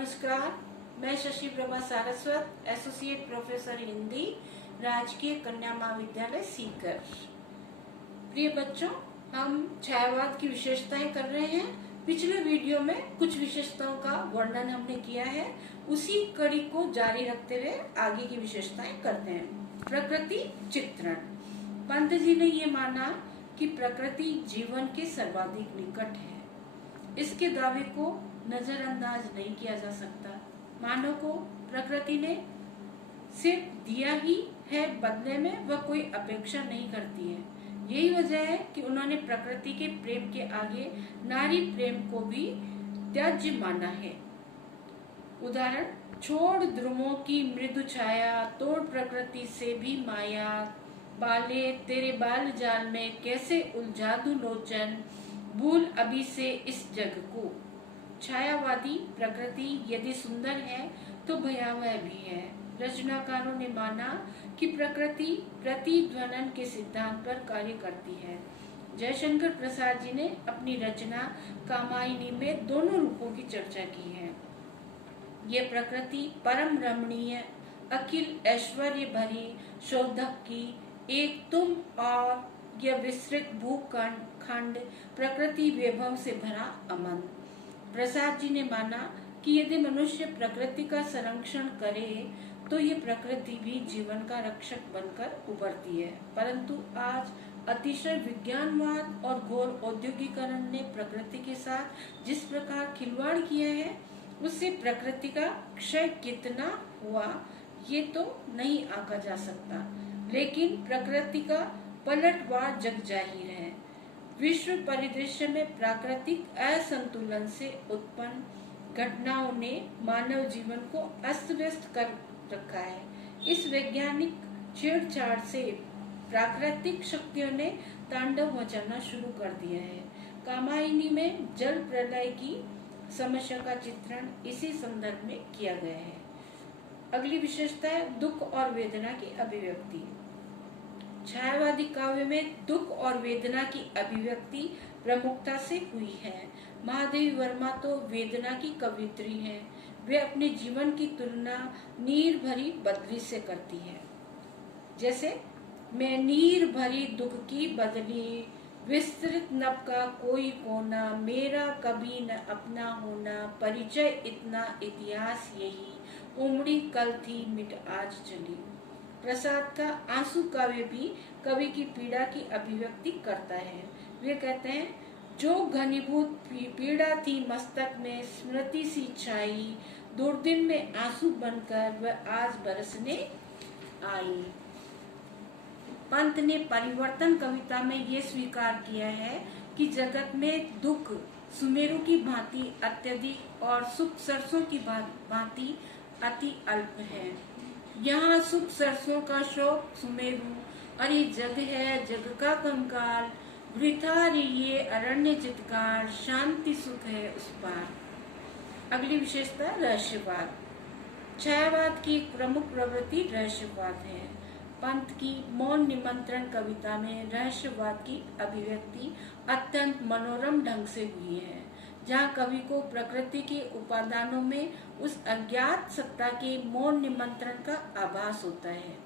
नमस्कार, मैं Shashi Prabha Saraswat, associate professor Hindi, राजकीय कन्या महाविद्यालय सीकर। प्रिय बच्चों, हम छायावाद की विशेषताएं कर रहे हैं। पिछले वीडियो में कुछ विशेषताओं का वर्णन हमने किया है, उसी कड़ी को जारी रखते हुए आगे की विशेषताएं करते हैं। प्रकृति चित्रण। पंत जी ने ये माना कि प्रकृति जीवन के सर्वाधिक निकट है। इसके दावे को नजरअंदाज नहीं किया जा सकता। मानव को प्रकृति ने सिर्फ दिया ही है, बदले में वह कोई अपेक्षा नहीं करती है। यही वजह है कि उन्होंने प्रकृति के प्रेम के आगे नारी प्रेम को भी त्याज्य माना है। उदाहरण, छोड़ ध्रुवों की मृदु छाया, तोड़ प्रकृति से भी माया, बाले तेरे बाल जाल में कैसे उलझा दूं लोचन, भूल अभी से इस जग को। छायावादी प्रकृति यदि सुंदर है तो भयावह भी है। रचनाकारों ने माना कि प्रकृति प्रतिध्वनन के सिद्धांत पर कार्य करती है। जयशंकर प्रसाद जी ने अपनी रचना कामायनी में दोनों रूपों की चर्चा की है। ये प्रकृति परम रमणीय, अखिल ऐश्वर्य भरी, शोधक की एक तुम और यह विस्तृत भूखंड, प्रकृति वैभव से भरा अमन। प्रसाद जी ने माना कि यदि मनुष्य प्रकृति का संरक्षण करे तो ये प्रकृति भी जीवन का रक्षक बनकर उभरती है। परंतु आज अतिशय विज्ञानवाद और घोर औद्योगिकरण ने प्रकृति के साथ जिस प्रकार खिलवाड़ किया है, उससे प्रकृति का क्षय कितना हुआ ये तो नहीं आंका जा सकता, लेकिन प्रकृति का पलटवार जग जाहिर है। विश्व परिदृश्य में प्राकृतिक असंतुलन से उत्पन्न घटनाओं ने मानव जीवन को अस्त व्यस्त कर रखा है। इस वैज्ञानिक छेड़छाड़ से प्राकृतिक शक्तियों ने तांडव मचाना शुरू कर दिया है। कामायनी में जल प्रलय की समस्या का चित्रण इसी संदर्भ में किया गया है। अगली विशेषता है दुख और वेदना की अभिव्यक्ति। छायावादी काव्य में दुख और वेदना की अभिव्यक्ति प्रमुखता से हुई है। महादेवी वर्मा तो वेदना की कवियत्री हैं। वे अपने जीवन की तुलना नीर भरी बदली से करती है। जैसे, मैं नीर भरी दुख की बदली, विस्तृत नभ का कोई कोना, मेरा कभी न अपना होना, परिचय इतना इतिहास यही, उमड़ी कल थी मिट आज चली। प्रसाद का आंसू काव्य भी कवि की पीड़ा की अभिव्यक्ति करता है। वे कहते हैं, जो घनीभूत पीड़ा थी मस्तक में स्मृति सी छाई, दुर्दिन में आंसू बनकर वह आज बरसने आई। पंत ने परिवर्तन कविता में ये स्वीकार किया है कि जगत में दुख सुमेरु की भांति अत्यधिक और सुख सरसों की भांति अति अल्प है। यहाँ सुख सरसों का शोक सुमेरु, और ये जग है जग का कंकाल, वृथा रे ये अरण्य चित्कार, शांति सुख है उस पार। अगली विशेषता रहस्यवाद। छायावाद की एक प्रमुख प्रवृत्ति रहस्यवाद है। पंत की मौन निमंत्रण कविता में रहस्यवाद की अभिव्यक्ति अत्यंत मनोरम ढंग से हुई है, जहाँ कवि को प्रकृति के उपादानों में उस अज्ञात सत्ता के मौन निमंत्रण का आभास होता है।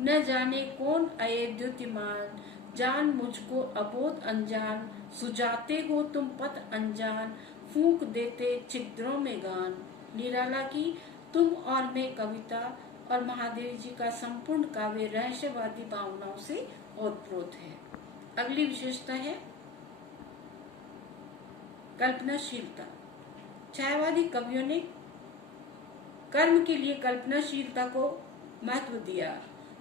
न जाने कौन अद्युतिमान, जान मुझको अबोध अनजान, सुझाते हो तुम पथ अनजान, फूंक देते छिद्रों में गान। निराला की तुम और मैं कविता और महादेवी जी का संपूर्ण काव्य रहस्यवादी भावनाओं से ओतप्रोत है। अगली विशेषता है कल्पनाशीलता। छायावादी कवियों ने कर्म के लिए कल्पनाशीलता को महत्व दिया।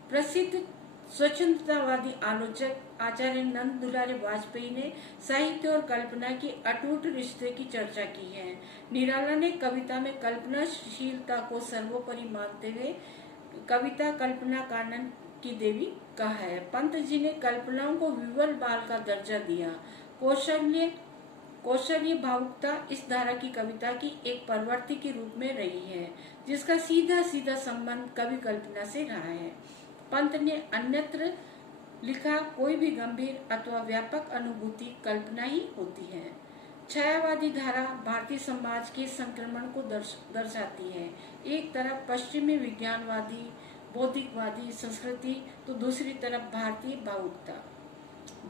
प्रसिद्ध स्वतंत्रतावादी आलोचक आचार्य नंद दुलारे वाजपेयी ने साहित्य और कल्पना की अटूट रिश्ते की चर्चा की है। निराला ने कविता में कल्पनाशीलता को सर्वोपरि मानते हुए कविता कल्पना कानन की देवी कहा है। पंत जी ने कल्पनाओं को विवल बाल का दर्जा दिया। कौशल्य भावुकता इस धारा की कविता की एक प्रवृत्ति के रूप में रही है, जिसका सीधा सीधा संबंध कवि कल्पना से रहा है। पंत ने अन्यत्र लिखा कोई भी गंभीर अथवा व्यापक अनुभूति कल्पना ही होती है। छायावादी धारा भारतीय समाज के संक्रमण को दर्शाती है। एक तरफ पश्चिमी विज्ञानवादी बौद्धिकवादी संस्कृति तो दूसरी तरफ भारतीय भावुकता।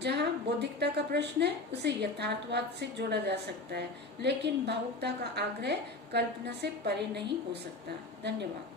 जहाँ बौद्धिकता का प्रश्न है उसे यथार्थवाद से जोड़ा जा सकता है, लेकिन भावुकता का आग्रह कल्पना से परे नहीं हो सकता। धन्यवाद।